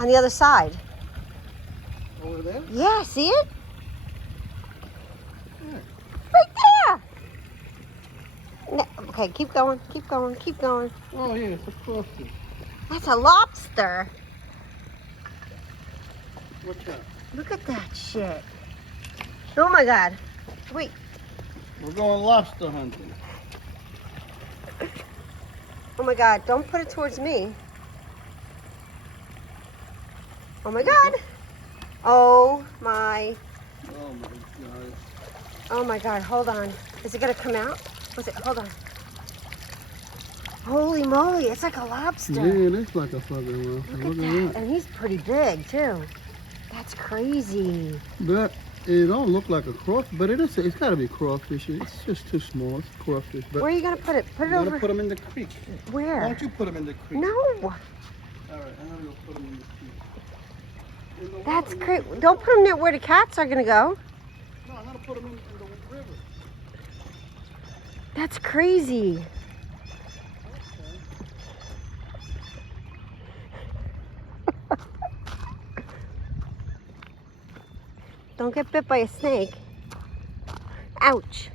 On the other side. Over there? Yeah, see it? Yeah. Right there. No, okay, keep going, keep going, keep going. Oh yeah, it's a crawfish. That's a lobster. Watch out. Look at that shit. Oh my God. Wait. We're going lobster hunting. Oh my God, don't put it towards me. Oh my God. Oh my. Oh my God. Oh my God, hold on. Is it gonna come out? Was it, hold on. Holy moly, it's like a lobster. Yeah, it is like a fucking lobster. Look at that, and he's pretty big too. That's crazy. That, it don't look like a crawfish, but it is, it's gotta be crawfish. It's just too small, it's crawfish. But Where are you gonna put it? Put it you over. gotta put them in the creek. Where? Why don't you put them in the creek? No. All right, I'm gonna go put them in the creek. In the That's water, great. Don't put them near where the cats are gonna go. No, I'm gonna put them in the river. That's crazy. Don't get bit by a snake. Ouch.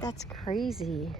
That's crazy.